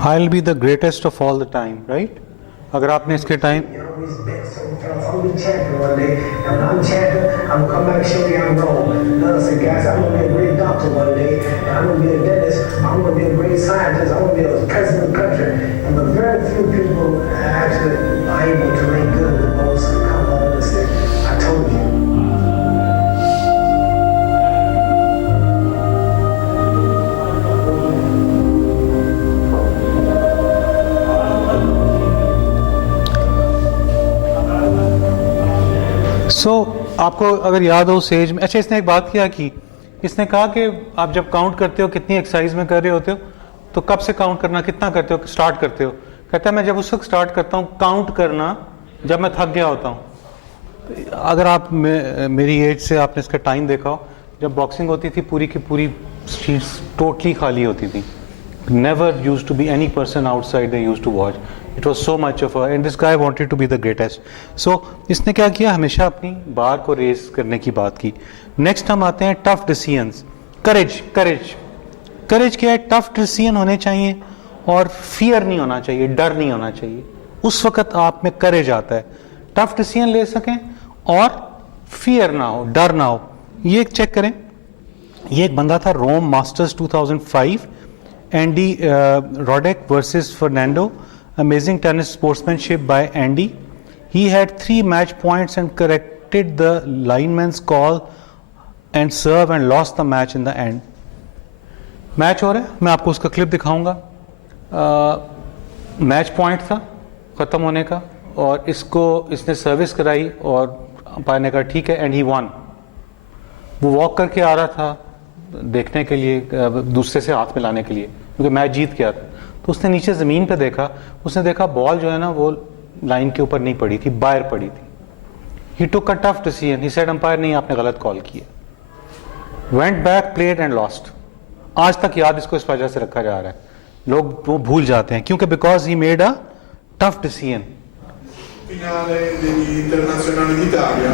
I'll be the greatest of all the time, right? अगर आपने इसके time I'm gonna be champion one day, and when I'm champion, I'm gonna come back and show you I'm wrong. Another said, guys, I'm gonna be a great doctor one day, and I'm gonna be a dentist, I'm gonna be a great scientist, I'm gonna be a president of the country. And but very few people actually are able to make good with most come home and say, I told you. आपको अगर याद हो उस as में, अच्छा इसने एक बात किया कि इसने कहा कि आप जब काउंट करते हो कितनी एक्सरसाइज में कर रहे होते हो तो कब से काउंट करना, कितना करते हो, स्टार्ट करते हो। कहता है मैं जब उस वक्त स्टार्ट करता हूँ काउंट करना जब मैं थक गया होता हूँ। अगर आप मेरी एज से आपने इसका टाइम देखा हो, जब बॉक्सिंग होती थी पूरी की पूरी स्ट्रीट्स टोटली खाली होती थी। Never use to be any person outside they use to watch, it was so much of and this guy wanted to be the greatest. So इसने क्या किया, हमेशा अपनी बार को रेज करने की बात की। नेक्स्ट हम आते हैं टफ डिसीजंस, करेज। करेज करेज क्या है, टफ डिसीजन होने चाहिए और फियर नहीं होना चाहिए, डर नहीं होना चाहिए। उस वक्त आप में करेज आता है, टफ डिसीजन ले सकें और फियर ना हो, डर ना हो। ये चेक करें, ये एक बंदा था Rome Masters 2005, Andy Roddick versus Fernando, amazing tennis sportsmanship by Andy. He had 3 match points and corrected the lineman's call and serve and lost the match in the end. Match हो रहा है, मैं आपको उसका क्लिप दिखाऊंगा। Match point था ख़त्म होने का और इसने सर्विस कराई और अंपायर ने कहा ठीक है एंड ही वन। वो वॉक करके आ रहा था देखने के लिए, दूसरे से हाथ मिलाने के लिए, क्योंकि मैच जीत गया था। तो उसने नीचे ज़मीन पे देखा, उसने देखा बॉल जो है ना वो लाइन के ऊपर नहीं पड़ी थी, बाहर पड़ी थी। He took a tough decision, he said umpire नहीं आपने गलत कॉल किया। Went back, played and lost. आज तक याद इसको इस वजह से रखा जा रहा है, लोग वो भूल जाते हैं क्योंकि because he made a tough decision. Finale degli internazionali d'Italia.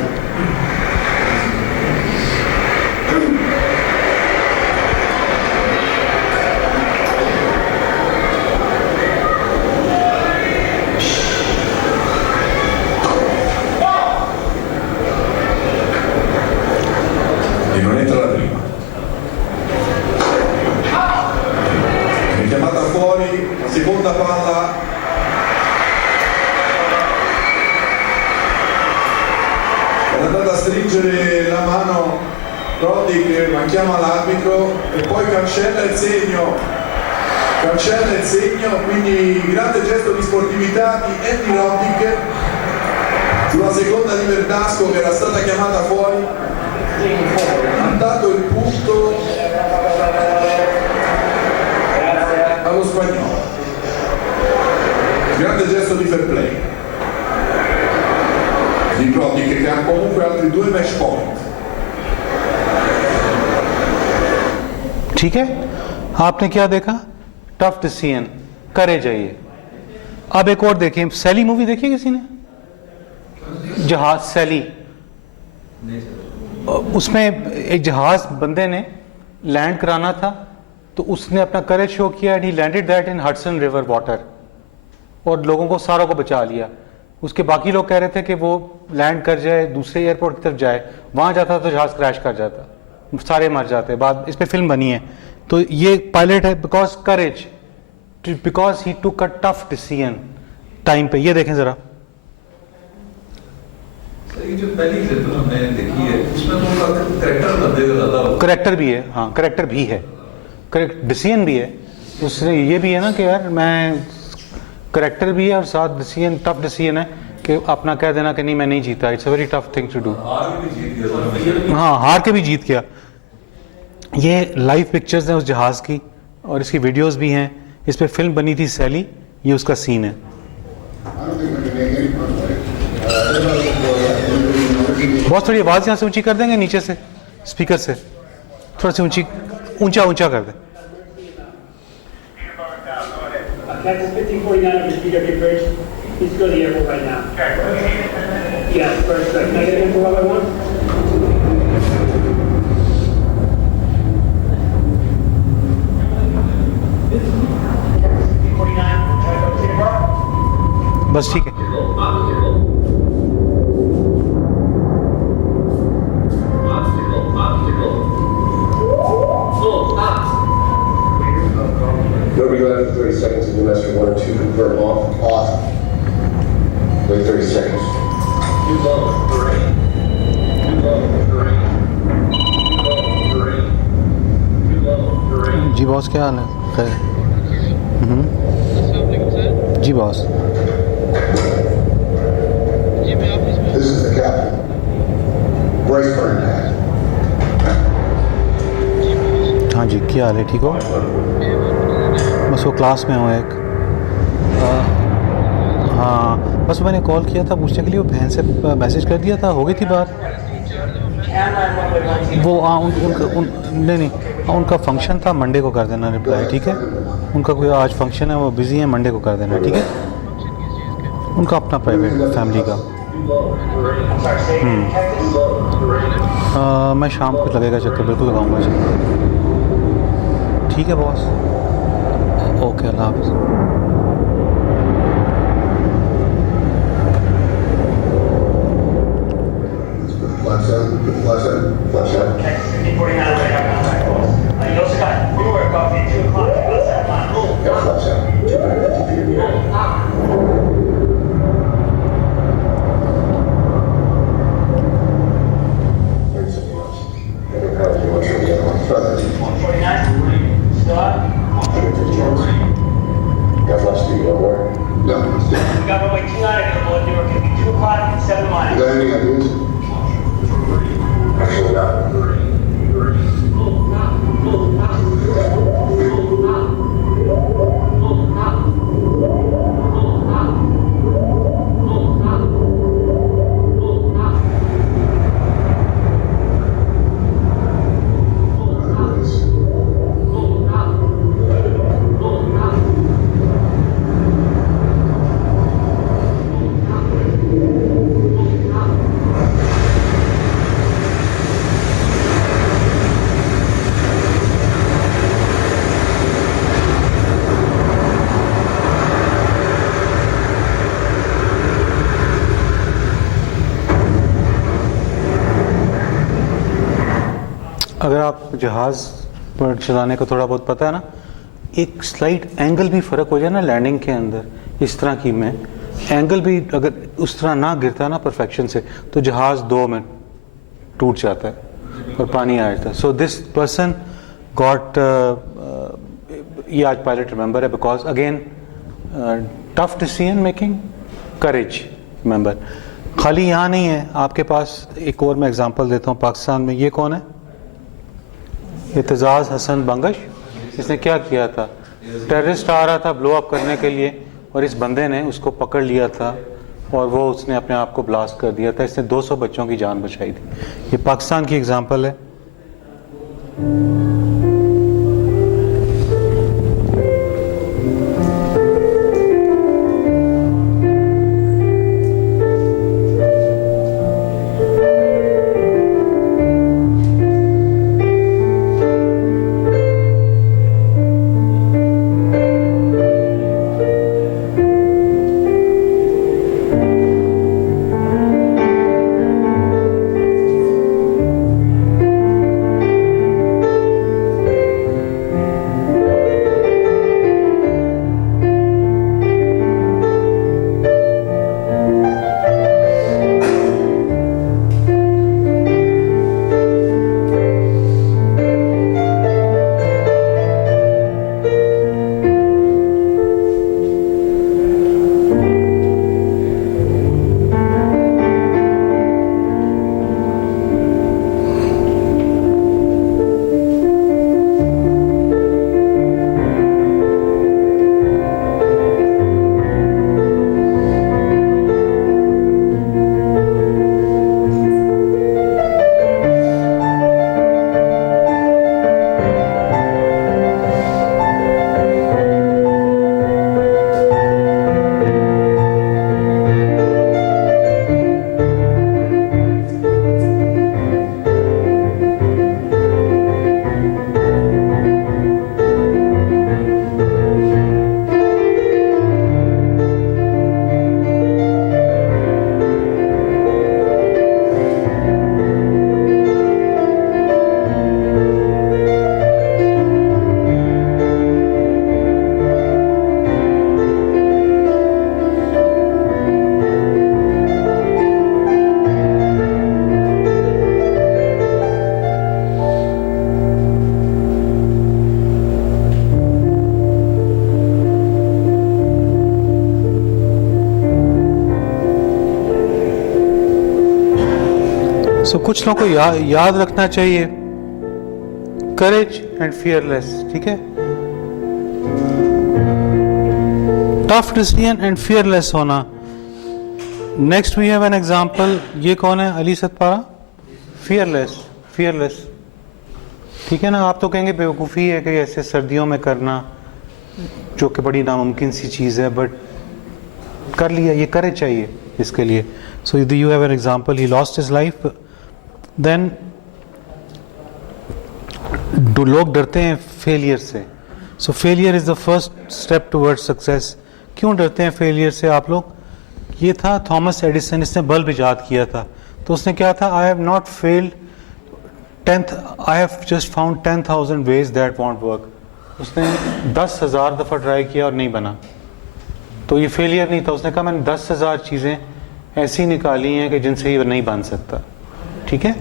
Seconda palla, è andata a stringere la mano Roddick, ma chiama l'arbitro e poi cancella il segno, quindi grande gesto di sportività di Andy Roddick sulla seconda di Verdasco che era stata chiamata fuori, ha dato il punto allo spagnolo. Grande gesto di fair play di Roddick che ha comunque altri 2 match point. ठीक है, आपने क्या देखा, tough decision, करेज है ये। अब एक और देखें, सैली मूवी देखी किसी ने, जहाज सैली, उसमें एक जहाज बंदे ने लैंड कराना था तो उसने अपना करेज शो किया and he landed that in Hudson river water और लोगों को सारों को बचा लिया। उसके बाकी लोग कह रहे थे कि वो लैंड कर जाए, दूसरे एयरपोर्ट की तरफ जाए, वहाँ जाता तो जहाज़ क्रैश कर जाता, सारे मर जाते। बाद इस पे फिल्म बनी है। तो ये पायलट है because courage, because he took a tough decision time पे। ये देखें ज़रा, ये जो पहली फिल्म हमने देखी है उसमें तो कैरेक्टर बंदे का ज़्यादा, करेक्टर भी है, हाँ करेक्टर भी है, करेक्ट डिसीजन भी है। उसने ये भी है ना कि यार मैं करेक्टर भी है और साथ डिसीजन, टफ डिसीजन है कि अपना कह देना कि नहीं मैं नहीं जीता। It's a very tough thing to do. हाँ हार के भी जीत गया। ये लाइव पिक्चर्स हैं उस जहाज़ की और इसकी वीडियोस भी हैं। इस पे फिल्म बनी थी सैली, ये उसका सीन है। बहुत थोड़ी आवाज़ यहाँ से ऊंची कर देंगे, नीचे से स्पीकर से थोड़ा सी ऊंची, ऊंचा कर दें। Captain 1549 of the PW Bridge. He's to go to the airport right now. Yeah, first. Can I get him for 1 by 1? बस ठीक है। Where we go after 30 seconds in semester 1 or 2, confirm off. Wait 30 seconds. Too low, 3. Too low, 3. Too low, 3. Too low, 3. Ji boss, क्या हाल है? खैर। जी boss. This is the captain. Bryce Burnett. हाँ जी, क्या हाल है? ठीक हो? बस वो क्लास में हूँ एक। हाँ, बस मैंने कॉल किया था पूछने के लिए, वो बहन से मैसेज कर दिया था, हो गई थी बात। वो नहीं, उनका फंक्शन था, मंडे को कर देना रिप्लाई, ठीक है? उनका कोई आज फंक्शन है, वो बिज़ी है, मंडे को कर देना, ठीक है? उनका अपना प्राइवेट फैमिली का। मैं शाम को लगेगा चक्कर, बिल्कुल लगाऊंगा चक्कर। ठीक है बॉस, ओके, अल्लाह हाफ़िज़। Flash out. Flash out. Okay, 5049 right up now. You also got Newark off at 2 o'clock. Outside line. Yeah, flash out. 250 feet in the air. Learn something else. I don't know how much we got on front. 149, still up? Got flash speed one more? No. We got runway 29 available at Newark. It'll be 2 o'clock and 7 miles. Got any ideas? Actually not. अगर आप जहाज़ पर चलाने को थोड़ा बहुत पता है ना, एक स्लाइट एंगल भी फ़र्क हो जाए ना लैंडिंग के अंदर, इस तरह की में एंगल भी अगर उस तरह ना गिरता ना परफेक्शन से, तो जहाज़ 2 में टूट जाता है और पानी आ जाता है। सो दिस पर्सन गॉट, ये आज पायलट रिमेंबर है, because again tough decision making, courage remember. खाली यहाँ नहीं है आपके पास, एक और मैं एग्जांपल देता हूँ। पाकिस्तान में ये कौन है? इत्तेज़ाज़ हसन बंगश। इसने क्या किया था? टेररिस्ट आ रहा था ब्लो अप करने के लिए, और इस बंदे ने उसको पकड़ लिया था और वो उसने अपने आप को ब्लास्ट कर दिया था। इसने 200 बच्चों की जान बचाई थी। ये पाकिस्तान की एग्जांपल है। सो कुछ लोगों को याद रखना चाहिए, करेज एंड फियरलेस, ठीक है, टफ डिसीजन एंड फियरलेस होना। Next we have an example, ये कौन है? अली सतपारा, फियरलेस, फियरलेस, ठीक है ना। आप तो कहेंगे बेवकूफ़ी है कि ऐसे सर्दियों में करना, जो कि बड़ी नामुमकिन सी चीज़ है, बट कर लिया, ये करे चाहिए इसके लिए। So you have an example, he lost his life. Then लोग डरते हैं फेलियर से। So failure is the first step toward success. क्यों डरते हैं फेलियर से आप लोग? ये था थॉमस एडिसन, इसने बल्ब इजाद किया था, तो उसने क्या था, I have not failed 10th, I have just found 10,000 ways that want work. उसने 10,000 दफ़ा ट्राई किया और नहीं बना, तो ये फेलियर नहीं था। उसने कहा मैंने 10,000 चीज़ें ऐसी निकाली हैं कि जिनसे ये नहीं बन सकता, ठीक है।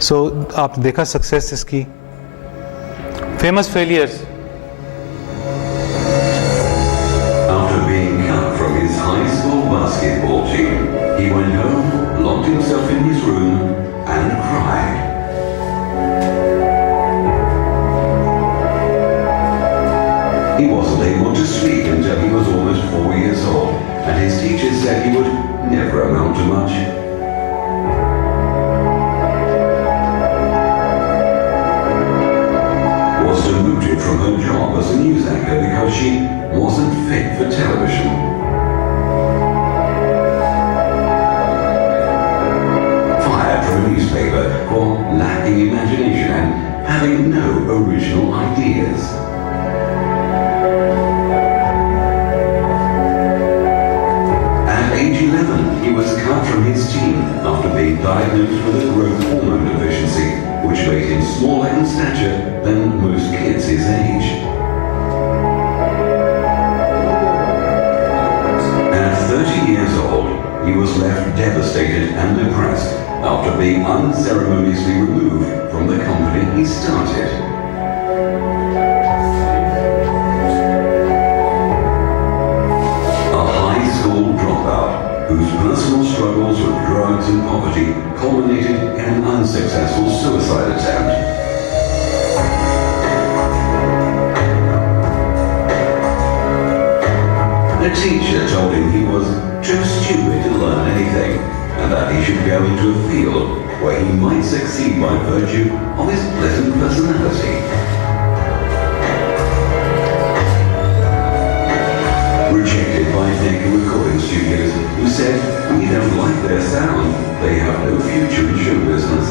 सो आप देखा सक्सेस इसकी। Famous failures, After being cut from his high school basketball team, he went home, locked himself in his room, and cried. He wasn't able to speak until he was almost 4 years old, and his teachers said he would never amount to much. Was demoted from her job as a news anchor because she wasn't fit for television. Fired from a newspaper for lacking imagination and having no original ideas. At age 11, he was cut from his team after being diagnosed with a growth hormone deficiency, which made him smaller in stature than most kids his age. At 30 years old, he was left devastated and depressed after being unceremoniously removed from the company he started. A high school dropout whose personal struggles with drugs and poverty culminated in an unsuccessful suicide attempt. The teacher told him he was too stupid to learn anything, and that he should go into a field where he might succeed by virtue of his pleasant personality. Rejected by Decca recording studios, who said, "We don't like their sound, they have no future in show business."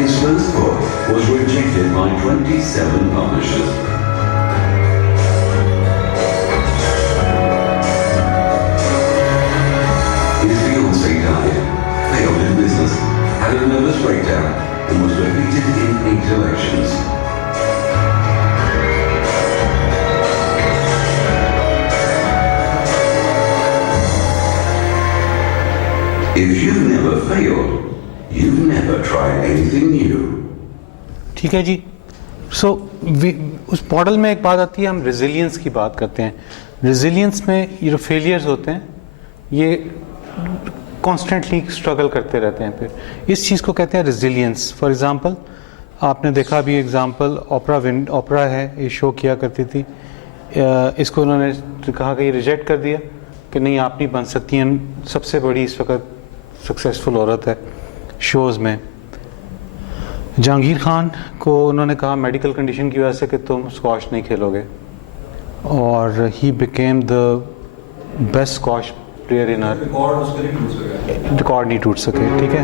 His first book was rejected by 27 publishers. His fiancée died, failed in business, had a nervous breakdown, and was defeated in 8 elections. If you've never failed, you've never tried anything new. ठीक है जी। सो उस model में एक बात आती है, हम resilience की बात करते हैं। रेजिलियंस में ये जो फेलियर्स होते हैं, ये कॉन्स्टेंटली स्ट्रगल करते रहते हैं, फिर इस चीज़ को कहते हैं रेजिलियंस। फॉर एग्जांपल, आपने देखा अभी एग्जांपल ओपरा है, ये शो किया करती थी, इसको उन्होंने कहा कि ये रिजेक्ट कर दिया कि नहीं आप नहीं बन सकती हैं, सबसे बड़ी इस वक्त सक्सेसफुल औरत है शोज़ में। जहांगीर खान को उन्होंने कहा मेडिकल कंडीशन की वजह से कि तुम स्क्वाश नहीं खेलोगे, और he became the best squash player in our. Record नहीं टूट सके, ठीक है।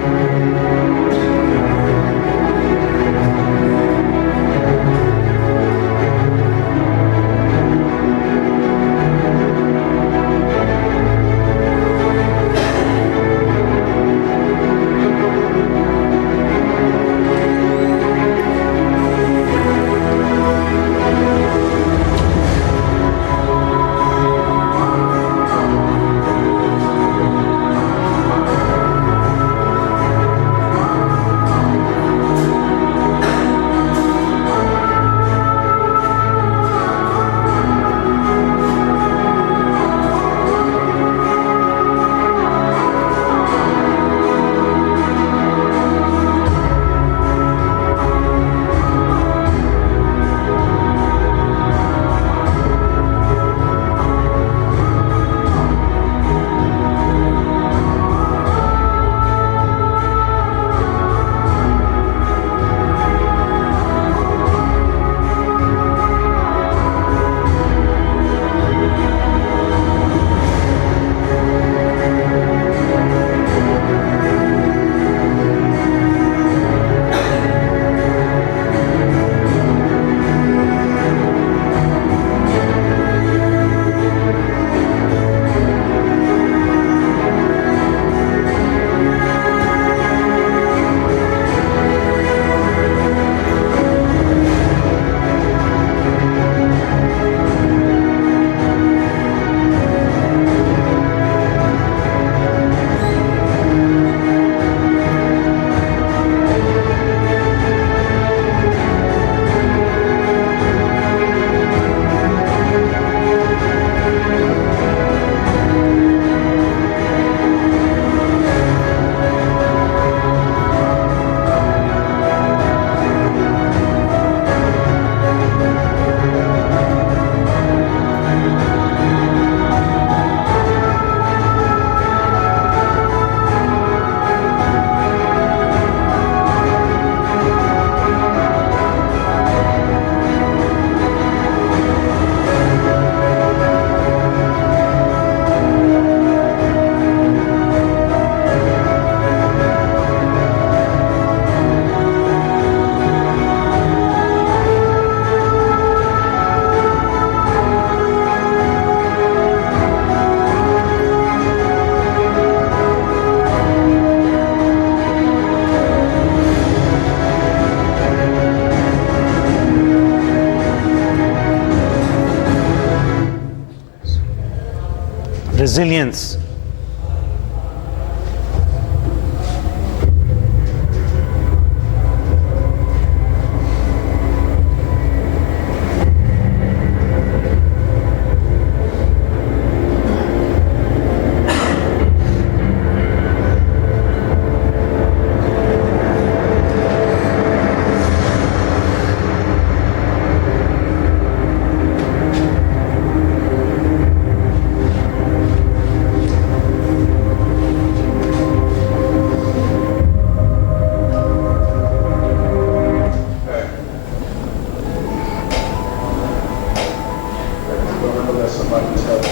resilience.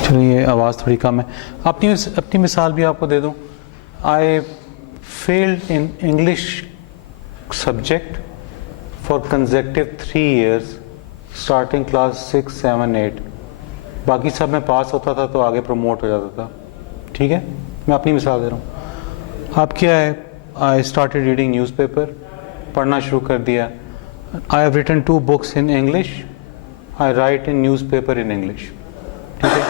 चलिए आवाज़ थोड़ी कम है। अपनी मिसाल भी आपको दे दूं। I failed in English subject for consecutive 3 years starting class 6, 7, 8। बाकी सब में पास होता था तो आगे प्रमोट हो जाता था। ठीक है, मैं अपनी मिसाल दे रहा हूँ। अब क्या है, आई स्टार्टेड रीडिंग न्यूज़पेपर, पढ़ना शुरू कर दिया। I have written 2 books in English, I write in newspaper in English. ठीक है,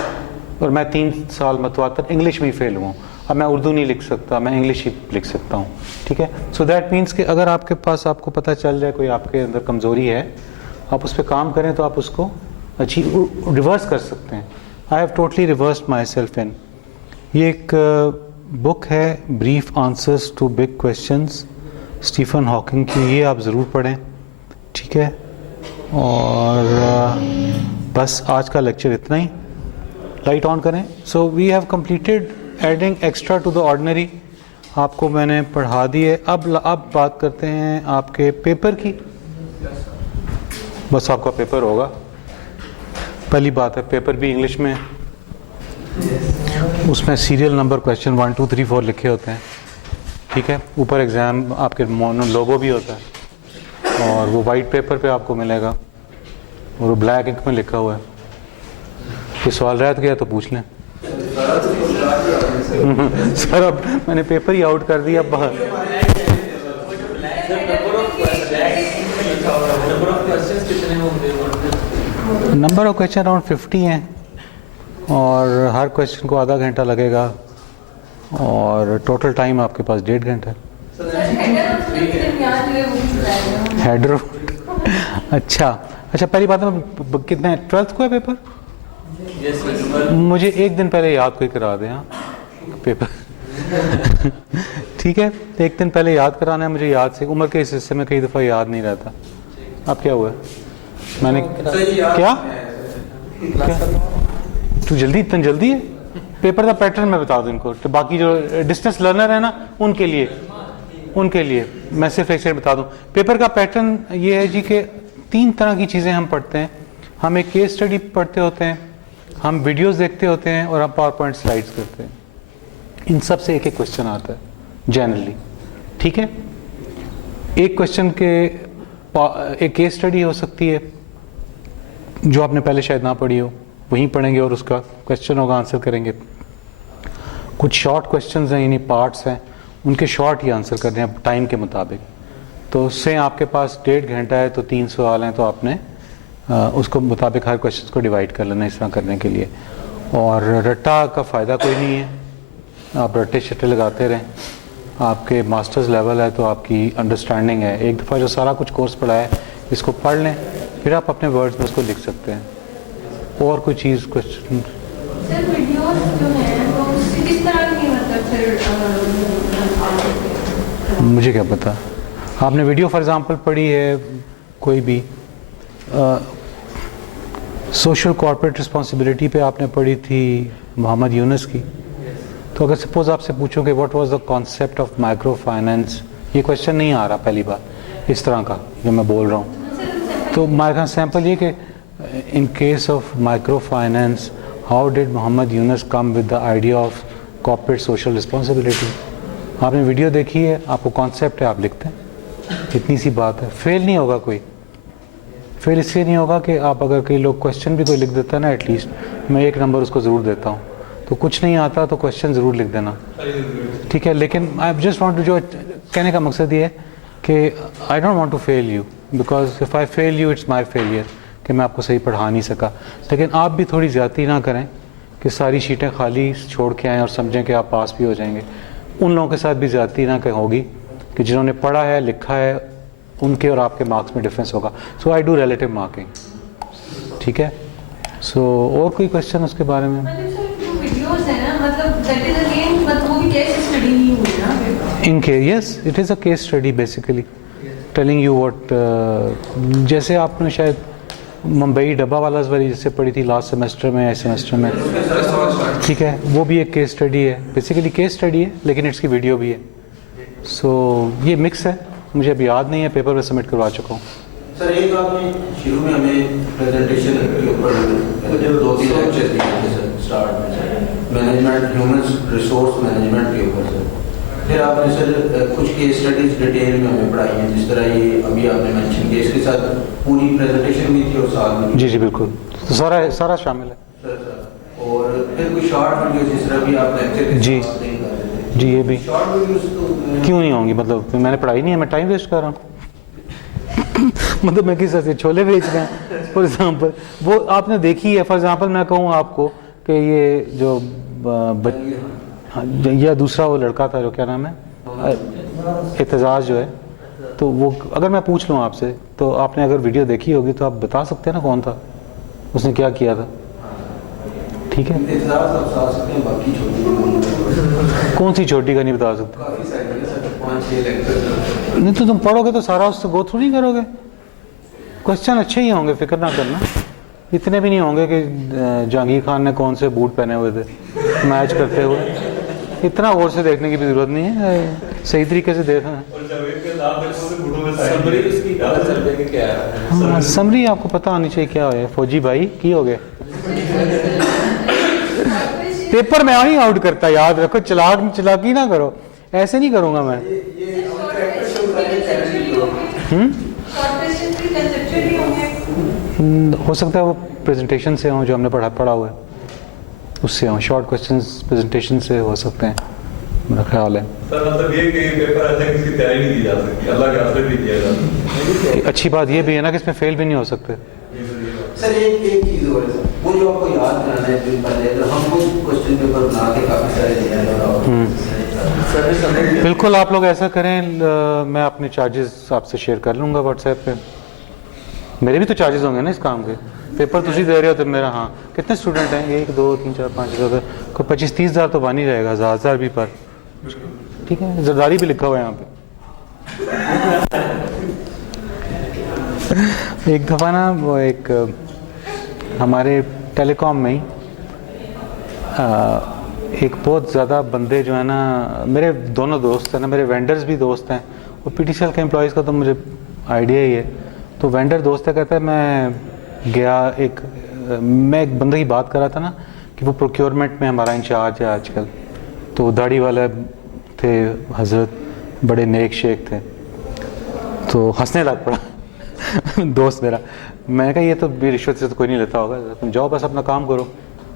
और मैं 3 साल मतवातर इंग्लिश में ही फेल हुआ हूँ। अब मैं उर्दू नहीं लिख सकता, मैं इंग्लिश ही लिख सकता हूँ। ठीक है, सो दैट मीन्स कि अगर आपके पास आपको पता चल जाए कोई आपके अंदर कमज़ोरी है, आप उस पर काम करें तो आप उसको रिवर्स कर सकते हैं। I have totally reversed myself in. ये एक बुक है, brief answers to big questions, Stephen Hawking की। ये आप ज़रूर पढ़ें। ठीक है, और बस आज का लेक्चर इतना ही। लाइट ऑन करें। So we have completed adding extra to the ordinary. आपको मैंने पढ़ा दी है। अब बात करते हैं आपके पेपर की। बस आपका पेपर होगा। पहली बात है, पेपर भी इंग्लिश में, उसमें सीरियल नंबर क्वेश्चन 1, 2, 3, 4 लिखे होते हैं। ठीक है, ऊपर एग्ज़ाम आपके लोगो भी होता है और वो वाइट पेपर पे आपको मिलेगा और वो ब्लैक इंक में लिखा हुआ है। ये सवाल रह गया तो पूछ लें। सर अब मैंने पेपर ही आउट कर दिया बाहर। नंबर ऑफ क्वेश्चन अराउंड 50 हैं और हर क्वेश्चन को आधा घंटा लगेगा और टोटल टाइम आपके पास 1.5 घंटा है। हेडर अच्छा, पहली बात है, कितने 12th को है पेपर? मुझे एक दिन पहले याद कोई करा दें। हाँ, पेपर ठीक है, एक दिन पहले याद कराना है मुझे। याद से उम्र के इस हिस्से में कई दफ़ा याद नहीं रहता। अब क्या हुआ, मैंने क्या तू जल्दी, इतना जल्दी है? पेपर का पैटर्न मैं बता दूं इनको, तो बाकी जो डिस्टेंस लर्नर है ना उनके लिए मैं सिर्फ एक सेकंड बता दूं। पेपर का पैटर्न ये है जी कि 3 तरह की चीज़ें हम पढ़ते हैं। हम एक केस स्टडी पढ़ते होते हैं, हम वीडियोस देखते होते हैं और हम पावर पॉइंट स्लाइड्स करते हैं। इन सब से एक क्वेश्चन आता है जनरली। ठीक है, एक क्वेश्चन के एक केस स्टडी हो सकती है जो आपने पहले शायद ना पढ़ी हो, वहीं पढ़ेंगे और उसका क्वेश्चन होगा, आंसर करेंगे। कुछ शॉर्ट क्वेश्चंस हैं, यानी पार्ट्स हैं, उनके शॉर्ट ही आंसर करने हैं टाइम के मुताबिक। तो उससे आपके पास 1.5 घंटा है तो 3 सवाल हैं, तो आपने उसको मुताबिक हर क्वेश्चन को डिवाइड कर लेना इस तरह करने के लिए। और रट्टा का फ़ायदा कोई नहीं है, आप रट्टे शट्टे लगाते रहें। आपके मास्टर्स लेवल है तो आपकी अंडरस्टैंडिंग है। एक दफ़ा जो सारा कुछ कोर्स पढ़ा है इसको पढ़ लें, फिर आप अपने वर्ड्स में उसको लिख सकते हैं। और कोई चीज़ क्वेश्चन? सर वीडियोस जो हैं तो उससे किस तरह की मतलब फिर मुझे क्या पता, आपने वीडियो फॉर एग्जांपल पढ़ी है कोई भी सोशल कॉर्पोरेट रिस्पॉन्सिबिलिटी पे आपने पढ़ी थी मोहम्मद यूनुस की, तो अगर सपोज आपसे पूछो कि what was the concept of micro finance, ये क्वेश्चन नहीं आ रहा पहली बार इस तरह का जो मैं बोल रहा हूँ। तो माइक्रो सैम्पल ये कि in case of micro finance how did Mohammad Yunus come with the idea of corporate social responsibility. आपने वीडियो देखी है, आपको कॉन्सेप्ट है, आप लिखते हैं, इतनी सी बात है। फेल नहीं होगा कोई, फेल इसलिए नहीं होगा कि आप अगर कई लोग क्वेश्चन भी कोई लिख देता है ना, एटलीस्ट मैं 1 नंबर उसको ज़रूर देता हूँ। तो कुछ नहीं आता तो क्वेश्चन ज़रूर लिख देना, ठीक है। लेकिन आई जस्ट वांट टू, जो कहने का मकसद ये है कि I don't want to fail you, because if I fail you it's my failure कि मैं आपको सही पढ़ा नहीं सका। लेकिन आप भी थोड़ी ज़्यादती ना करें कि सारी शीटें खाली छोड़ के आएँ और समझें कि आप पास भी हो जाएंगे। उन लोगों के साथ भी ज़्यादती ना होगी कि जिन्होंने पढ़ा है लिखा है, उनके और आपके मार्क्स में डिफरेंस होगा। सो आई डू रिलेटिव मार्किंग, ठीक है। सो और कोई क्वेश्चन उसके बारे में? मतलब सर जो वीडियोस है ना, मतलब दैट इज अगेन, मतलब वो भी केस स्टडी नहीं हुई ना? इन के yes, it is a case study basically telling you what, जैसे आपने शायद मुंबई डब्बा वालाज वाली जैसे पढ़ी थी लास्ट सेमेस्टर में, इस सेमेस्टर में, ठीक है, वो भी एक केस स्टडी है, बेसिकली केस स्टडी है, लेकिन इसकी वीडियो भी है। सो ये मिक्स है, मुझे अभी याद नहीं है, पेपर में सबमिट करवा चुका हूँ। सर एक आपने शुरू में हमें प्रेजेंटेशन के ऊपर 2-3 लेक्चर दिए थे सर स्टार्ट में, sir management, human resource management के ऊपर सर। फिर आपने सर कुछ केस स्टडीज डिटेल में हमें पढ़ाई हैं, जिस तरह ये अभी आपने मेंशन किया, इसके साथ पूरी प्रेजेंटेशन भी थी और साथ में। जी जी बिल्कुल, तो सारा शामिल है सर। और फिर कुछ शॉर्ट वीडियो जिस तरह भी आप लेक्चर के जी साथ नहीं कर रहे थे। जी, ये भी शॉर्ट वीडियोस तो क्यों नहीं होंगी, मतलब मैंने पढ़ाई नहीं है, मैं टाइम वेस्ट कर रहा हूँ। मतलब मैं किस तरह से छोले बेच रहे हैं फॉर एग्जाम्पल, वो आपने देखी है। फॉर एग्जाम्पल मैं कहूँ आपको कि ये जो या दूसरा वो लड़का था जो क्या नाम है, एतजाज जो है, तो वो अगर मैं पूछ लूँ आपसे तो आपने अगर वीडियो देखी होगी तो आप बता सकते हैं ना कौन था, उसने क्या किया था, ठीक है। कौन सी छोटी का नहीं बता सकते? नहीं तो तुम पढ़ोगे तो सारा उससे गो थ्रू नहीं करोगे। क्वेश्चन अच्छे ही होंगे, फिक्र ना करना, इतने भी नहीं होंगे कि जहांगीर खान ने कौन से बूट पहने हुए थे मैच करते हुए, इतना गौर से देखने की भी जरूरत नहीं है, सही तरीके से देखना है। हाँ, समरी आपको पता होनी चाहिए क्या है। फौजी भाई की हो गए पेपर में नहीं आउट करता, याद रखो, चलाकी ना करो, ऐसे नहीं करूंगा मैं। हो सकता है वो प्रेजेंटेशन से हो जो हमने पढ़ा हुआ है, उससे हो, शॉर्ट क्वेश्चंस प्रेजेंटेशन से हो सकते हैं, मेरा ख्याल है। सर मतलब ये कि पेपर ऐसा किसी तैयारी नहीं की जा सकती, अल्लाह के आसरे भी किया जाता। अच्छी बात ये भी है ना कि इसमें फेल भी नहीं हो सकते। सर एक चीज़ और है सर, वो जो आपको याद कराना है दिन पहले, तो हम वो क्वेश्चन पेपर बना के काफ़ी सारे दिए। बिल्कुल, आप लोग ऐसा करें, मैं अपने चार्जेस आपसे शेयर कर लूँगा व्हाट्सएप पे। मेरे भी तो चार्जेस होंगे ना इस काम के, पेपर तुसी दे रहे हो तो मेरा, हाँ कितने स्टूडेंट हैं, 1 2 3 4 5 6 कोई 25-30 हज़ार तो बन ही जाएगा, 1000 भी पर, ठीक है। जरदारी भी लिखा हुआ है यहाँ पे। एक दफ़ा ना वो एक हमारे टेलीकॉम में ही एक बहुत ज़्यादा बंदे जो है ना, मेरे दोनों दोस्त हैं ना, मेरे वेंडर्स भी दोस्त हैं, और पीटीसीएल के एम्प्लॉयज़ का तो मुझे आइडिया ही है। तो वेंडर दोस्त है, कहता है मैं एक बंदे की बात कर रहा था ना कि वो प्रोक्योरमेंट में हमारा इंचार्ज है आजकल, तो दाढ़ी वाले थे हजरत, बड़े नेक शेख थे, तो हंसने लग पड़ा दोस्त मेरा। मैंने कहा ये तो भी रिश्वत से तो कोई नहीं लेता होगा, तुम जाओ बस अपना काम करो,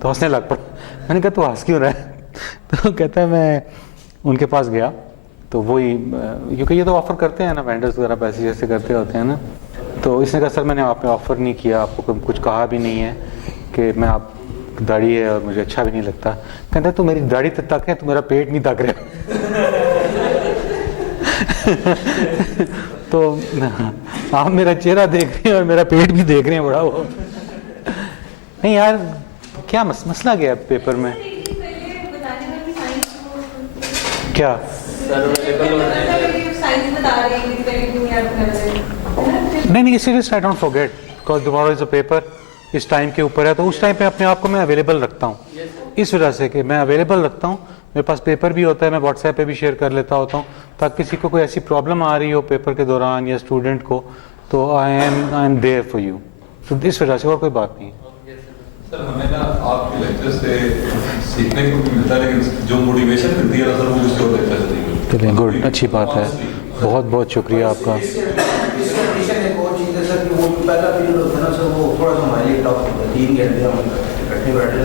तो हंसने लग पड़ा। मैंने कहा तो हंस क्यों रहा है? तो कहता है मैं उनके पास गया, तो वही, क्योंकि ये तो ऑफ़र करते हैं ना वेंडर्स वगैरह, पैसे जैसे करते होते हैं ना, तो इसने कहा सर मैंने आप पे ऑफ़र नहीं किया, आपको कुछ कहा भी नहीं है कि मैं आप दाढ़ी है और मुझे अच्छा भी नहीं लगता। कहता है तो मेरी दाढ़ी तो तक है, तो मेरा पेट नहीं तक रहा। तो आप मेरा चेहरा देख रहे हैं और मेरा पेट भी देख रहे हैं, बड़ा वो नहीं यार, क्या मसला गया पेपर में क्या? नहीं serious, I don't forget, because tomorrow is a paper, इस टाइम के ऊपर है, तो उस टाइम पे अपने आप को मैं अवेलेबल रखता हूँ, इस वजह से कि मैं अवेलेबल रखता हूँ, मेरे पास पेपर भी होता है, मैं व्हाट्सएप पे भी शेयर कर लेता होता हूँ, ताकि किसी को कोई ऐसी प्रॉब्लम आ रही हो पेपर के दौरान या स्टूडेंट को, तो I am there for you, तो इस वजह से, और कोई बात नहीं है। सर हमें ना आपके लेक्चर से सीखने को भी मिलता है, लेकिन जो मोटिवेशन मिलती है ना सर, वो किसी और लेक्चर से नहीं मिलती। चलिए गुड, अच्छी बात है, बहुत बहुत शुक्रिया आपका। एक और चीज़ है सर कि वो पहला पीरियड होता है ना सर, वो थोड़ा सा हमारे लिए टफ होता है, 3 घंटे हम इकट्ठे बैठे